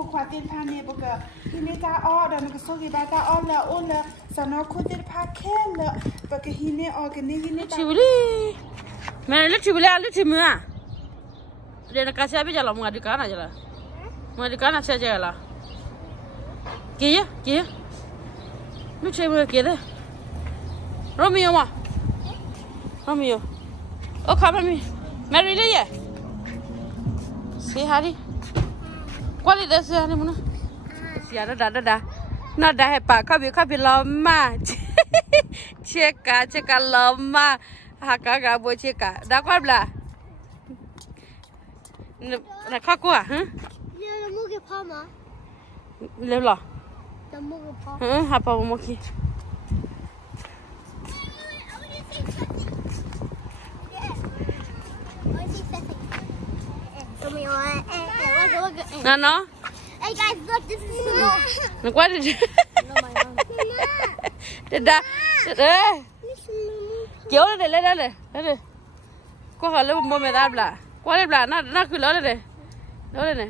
phụ khoa tiền pha nè bữa giờ thì nè ta o đó nó cái số cái ba ta o là ôn là sau nó khuyết tiền pha khen là bữa cái hi nè o cái nè hi nè chịu đi mẹ lấy chịu mưa để nó cá xe bây giờ là mua đi cá này là mua đi cá này xe giờ là kia nó chơi mưa kia đấy Romeo mà Romeo ô khám Romeo Mary đấy à say hi đi qua đi đây say hi đi muốn say đó nó đã hết bà khắp bị lắm mà check cả lắm mà haka bố check cả đã qua bla nè khóc quá hả Leo mua cái phao mà leo lò mua cái phao hả phao mua kia nó Hey guys, look, this is snow. nó quá đi đây kéo lên đây có hỏi lấy một mẹ đáp là qua đây là nó cứ lớn đây này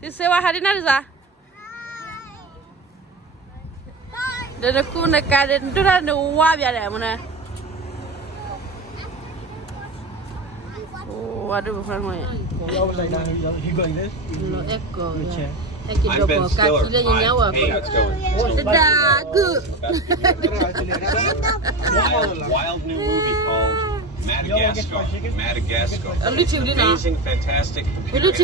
thì xe qua hai đi nào ra để nó cứ này cái để tôi ra nó qua bây giờ mà nè qua đây một phần ngoài I'm Ben Stiller. Wild new movie called Madagascar. Amazing, fantastic. It's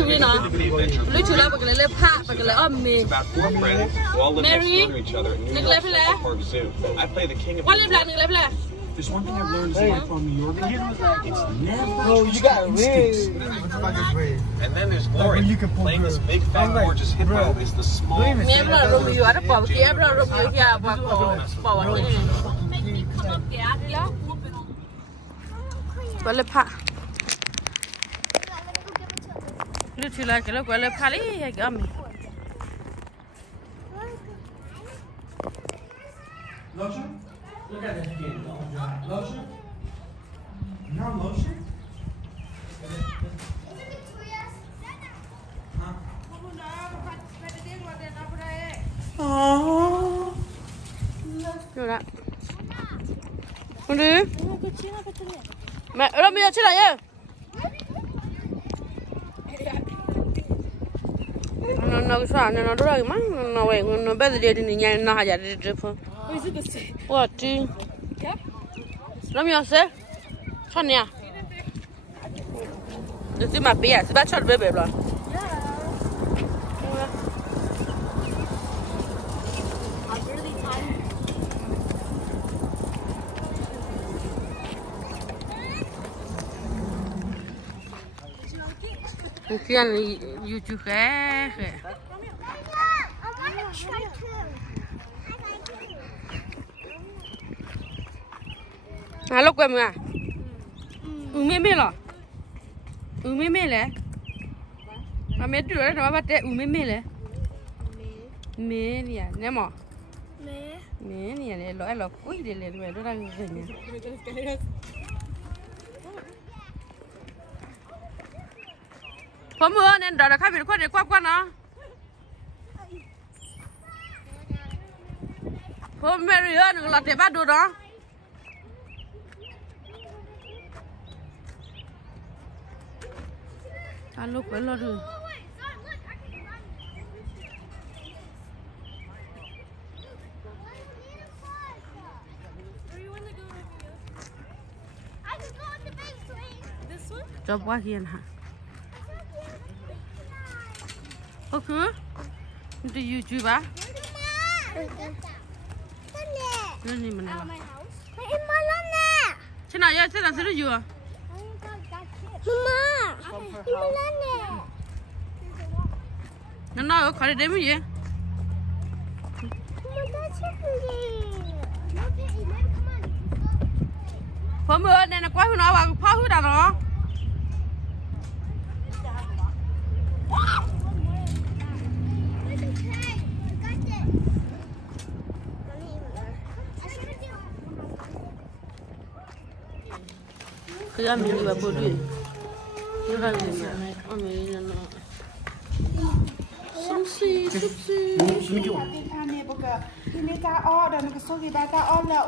about 4 friends who all live next door to each other in New York's Central Park Zoo. I play the king of the There's one thing I've learned since I'm from New York. It's never. Bro, you got wings. And then there's Gloria. Playing this big, fat, gorgeous hippo is the small. Quay lên pha lúc chiều lại cái lúc quay lên pha đi cái âm Lotion? Look at that skin. Lotion? No lotion? rồi đó con đi mẹ ở bây giờ chết lại nhá nó sao nó đôi mắt nó vậy nó bây giờ đi nhà nó hay đi đi phun what đi nó mi sẽ chọn nha được chứ mà bây giờ sẽ bắt chọn bê bê rồi Khi ăn YouTube khác lúc quên mà mê rồi mê lẽ mà mẹ đưa ra nó bắt té mê lẽ mê nè nè mỏ mẹ nè lẽ lỗi là cuối để lẽ mẹ nó đang gì nè mưa nên đợi là khai biệt quan để qua nó hôm Mary ơi đừng là để bắt đồ đó ăn lúc ấy lo được cho quá hiền hả ok đi YouTube á nó gì mình làm thế nào vậy thế nào sẽ được chưa nó nói ở khỏi để mấy gì hôm bữa này là quá hư nó vào phá hư đàn nó cứ ăn mình đi vào bữa đi nó ra gì mà ăn mình nó sum Tootsie, tootsie. Hani bugün yine ta orada ne sogi bata olla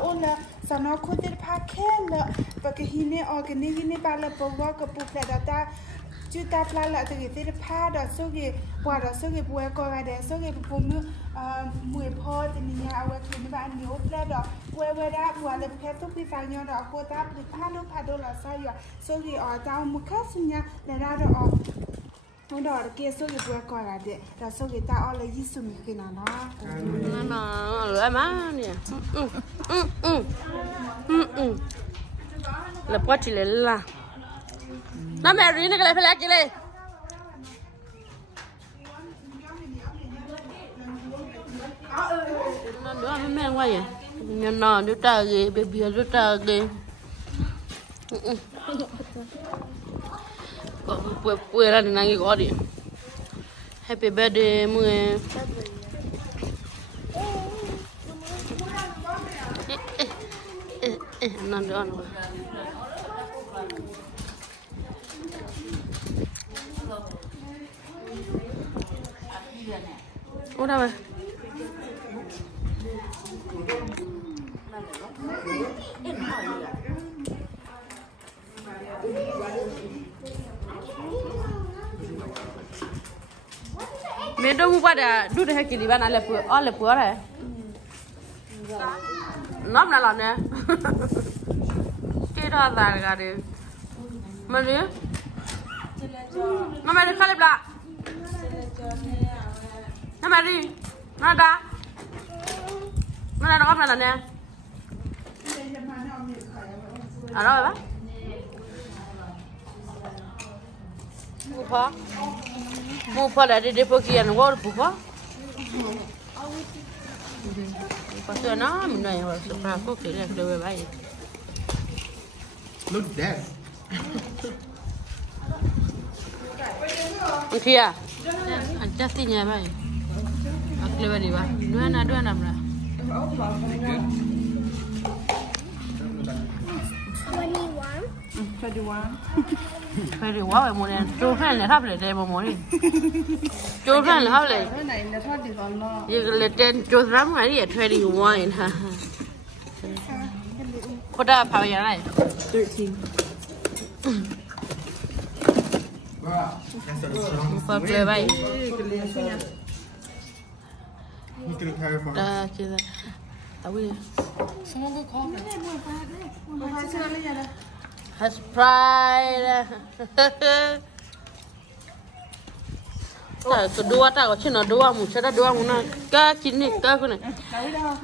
sana kudir pakel bugün yine organı yine bala bugün kapukla da juta plala te te pa da sogi da sogi buat kau ada sogi pumu mui pot ini ya awak kini ba ni opla da buat da le petu pisangnya da aku tak padu la saya sogi tahu muka sunya dah ada Udah ke sogi buat kau ada, dah sogi tak oleh Yesus mungkin ana. Mana, lu mana ni? Lepas cile lah. Nama Mary ni kalau pelak cile. Nah, dua memang wah ya. Nyana dia tagi, baby dia tagi. Puan lah nangi kau ni. Happy birthday mue. Nanti anu. Udah bah. Medo mu pada dulu dah kiri mana lepu, lepu ada. Nam nak lah ne. Kita ada kali. Mana? Nama dia kali belak. Nama dia, mana? Mana nak apa ne? Ada apa? Bupa. Bupa dah ada depo kian wall bupa. Pasal ana mina yang harus seberapa kau kira sudah baik. Look there. Kia. Adjustingnya baik. Aku lebar ni bah. Dua enam lah. ไปดูว่าแบบโมเดลโจแฟนเลยครับเลยเดโมโมนี่โจแฟนเลยครับเลยยังเลยเดนโจซ้ำไงนี่21ฮะพอได้พาไปยังไง13ฟังเลยไปคิดว่าเอาไว้Has pride. Kedua tak kau cina dua mu, cara dua mu nak kah kini kah kau ni.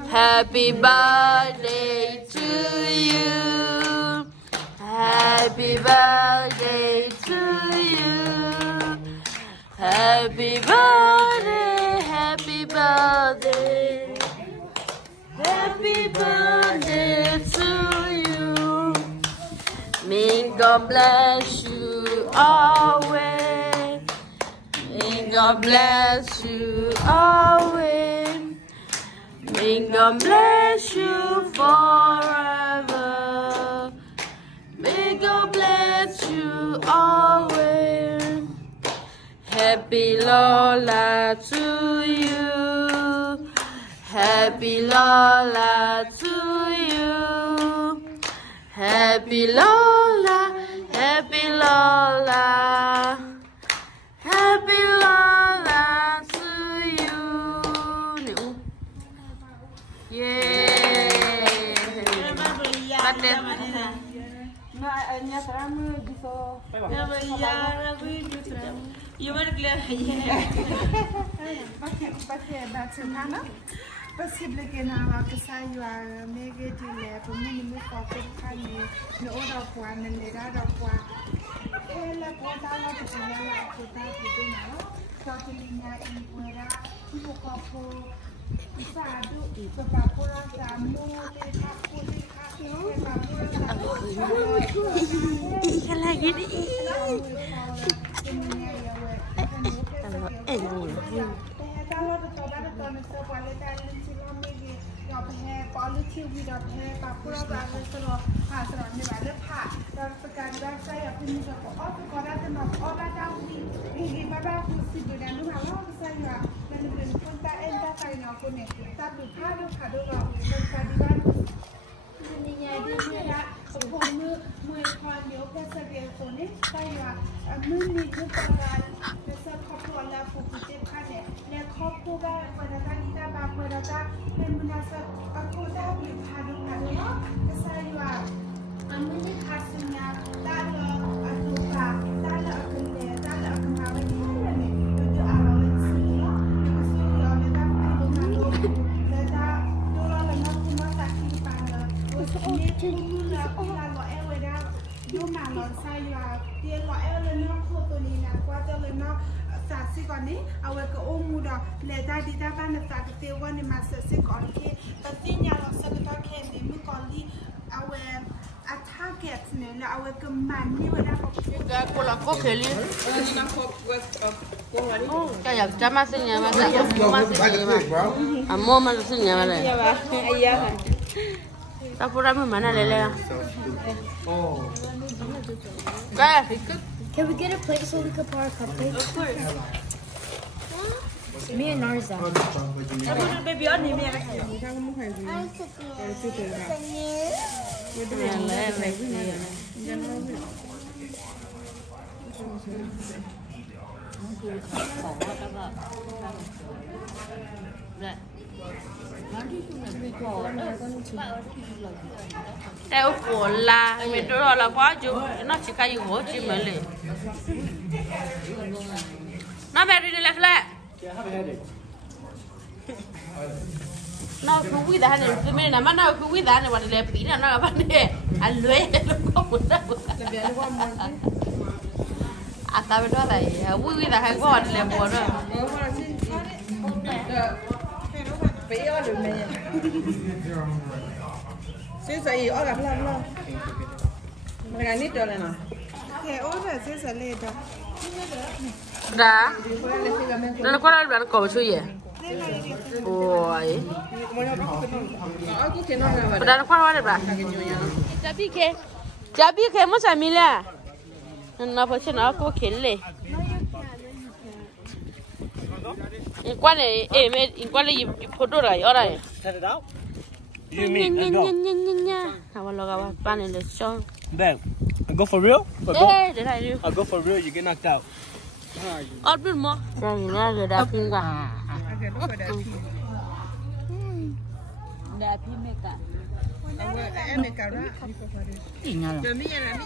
Happy birthday to you. Happy birthday to you. Happy birthday, happy birthday. Happy birthday to you. May God bless you always. May God bless you always. May God bless you forever. May God bless you always. Happy Lola to you. Happy Lola to you. Happy Lola, happy Lola, happy Lola to you. Yay! Birthday. Possible que na que saia mega de leve, mínimo qualquer caminho, no outro qua, no legado qua. Ela pode dar lá de ela, pode dar de nada. Só que minha empresa, o copo, o sado, o papo lá da moda, papo de café, papo lá da. Lagi ni. Kalau tu ada tuan sekolah letak silam lagi, dah pakai politik, dah pakai kapur, dah selor, selor ni ada pak, dah sekarang saya punya sekolah, sekolah tu nak orang tahu ni, ini bapa kursi berdan, lu malah saya ne ta du pha do kha do ga ta di ban ni nya di ne la ko mu mu kha myo ka sa ge to ne ta ya mu ni ju ta ga ne sa kho ko la fu ku te kha ne le kho ko ga pa da ta ni ta ba pa da ta ne mu na sa ka ko da bi pha do kha do no ka sa ya mu ni kha su nya ta lo a du ka ta la a kun ne ta la a kun ma ba ni ne do a lo le si no ne su yo ne ta pha do na do le ta do la le na ku ma ta ki pa la o so ne tu la la lo e we da do ma lo sa ya ti lo e le no ko to ni na kwa to le no sa si ko ni a we ko o mu da le da di da ba na sa ke te wa ni ma sa si ko ke ta ti nya lo sa ke ta ke ni mu ko li a we a target ne la a we ko man ni we da ko ga ko la ko ke li ni na ko ko wa ni ka ya jama sin ya ma sa ma sin ya ma amo ma sin ya ma le ya ba ayya ta pura me mana le le Oh. ka Can we get a plate so we can pour our cupcakes? of course Me and Narza. baby on ni me la ka ni ka mo khai Tao của là mình đưa là quá chú nó chỉ cái gì hổ chỉ mới lên nó bé đi lên lại nó cứ quý đã này cứ mình làm nó cứ quý đã này mà để pí là nó là vấn đề anh lưới nó có một đâu à tao biết đó là quý đã hay có để buồn rồi Sẽ sẽ ở gặp lắm lo. Mình ăn nít rồi này nè. Thế ốm rồi sẽ sẽ lên rồi. đã nó có là cổ chui vậy ôi đã nó qua đây bà chả biết cái mất sao mi là nó phải cho nó có kiến lệ quan này em quan này photo rồi ở đây Set it out. You nha mean nha go? nha nha nha how long ago ban in the show Ben, I go for real? ê để lại đi I go for real, you get knocked out. ở bên mà đây là người đã phim cả đã phim mấy cả Em mẹ cả ra. gì nhau Rồi mi là mi.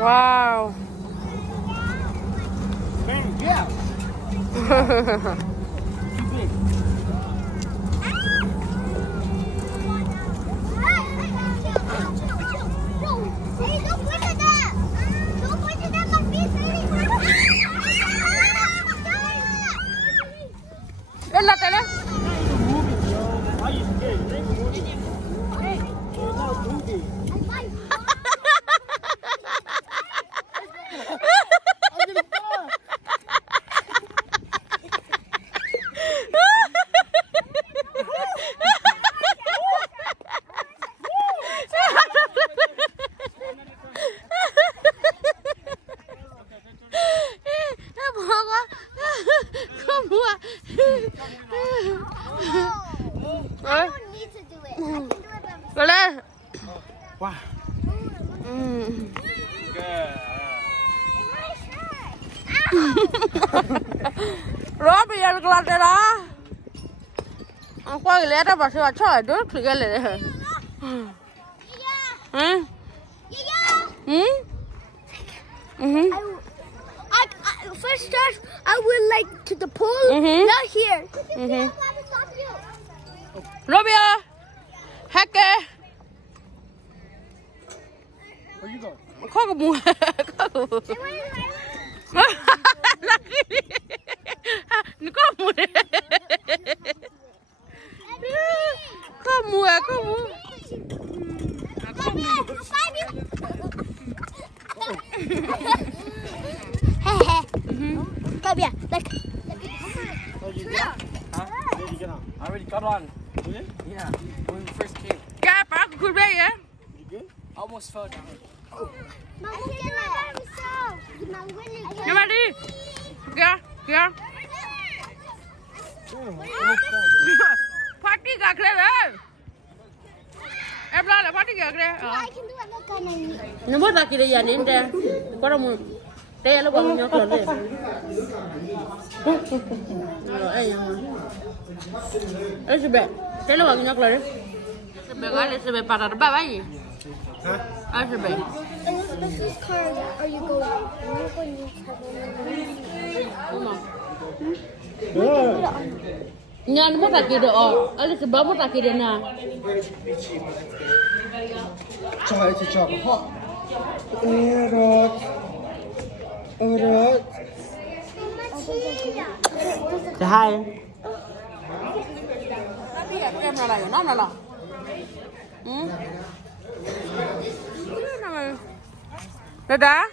wow Ben, yeah. Hey, don't point at that! Don't point at that, my feet lên là cái đó Why you scared? You ain't moving. You're not moving. I don't need to do it. I can do it by myself. rồi lên Wow. Good. rồi bây giờ làm cái đó qua cái lẽ đó bà sẽ chơi đốt thì cái lẽ hả hả First start, I went like to the pool, not here. Robia hacker Where you go? có cái mùa có cái mùa có mùa có mùa có mùa Come here, look. Oh, you did? Huh? Where did you get on? I already got on. Did you? Yeah. When we first came. cái bà có khui bé vậy You good? Almost fell down. I can do it by myself. nhưng mà đi kìa क्या पार्टी का करे रे em lo là party का करे I can do it. Look, I nó mất là kỳ này nên đây có đâu mà đây nó bằng nhau rồi đây rồi ấy mà ấy sẽ bé đây nó bằng nhau rồi đấy sẽ bé cái này sẽ bé para ba bảy gì ấy sẽ bé Elizabeth's car. Are you going? You're going to đúng không nhà nó mất là kỳ được ấy sẽ bé mất là kỳ được nè Trời thì chọc họ. Rồi. Rồi. Thứ hai em là nó là Đó đó.